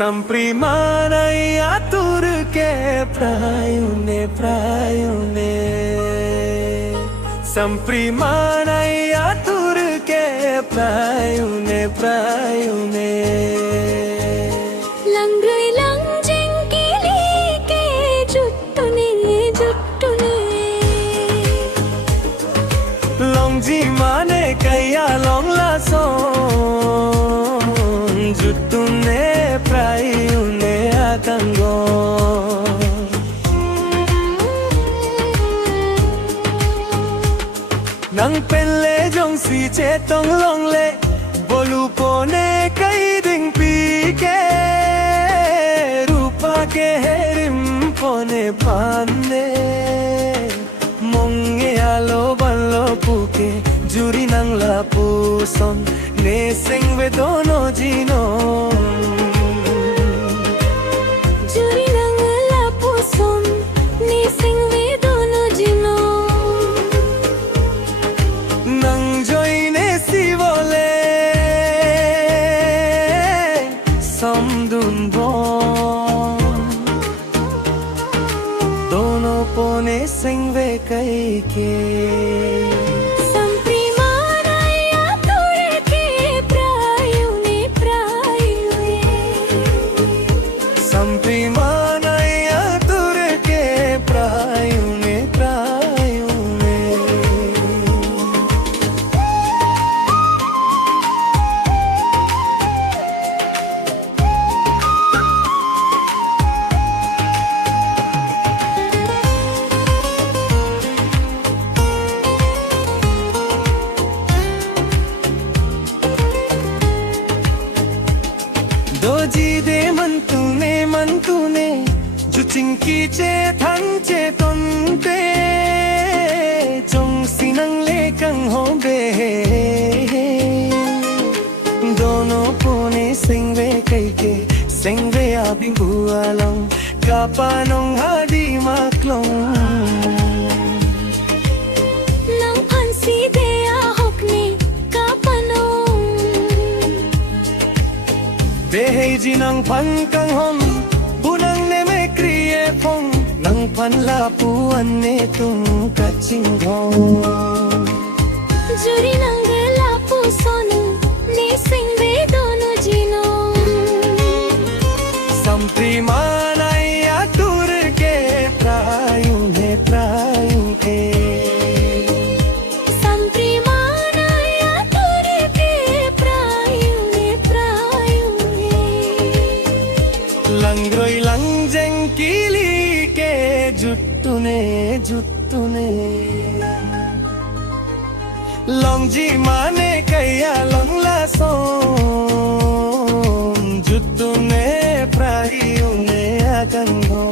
Samprimanay atur ke prayune Samprimanay atur ke prayune Langrai langjeng kili ke juttune Longji mane kaya long la son juttune prayune akango Nang pelle jong si che tong long le bolu pone kai ding pi ke rupa ke herim pone panne monge alo ballo puke juri nang la puson ne sing ve dono jino juri nang la puson ne sing ve dono jino nang joy ne si vole samdun bon dono pone sing ve kai ke Samprimanay atur ke prayune Doji de man tune ju chingki che than che ton te chong sinang le kang ho be dono pone singve kai ke singve abing bualong kapanong hadi maklong nang phansi de ahokne kapanong Beheji nang pan kang hom bunang ne me kriye phong nang pan la puan ne tum kaching hom juri nang la puson ne sing ve dono jino Samprimanay atur ke prayune Samprimanay atur ke prayune Langroi langjeng kili ke juttune Longji mane kaya long la son juttune prayune akango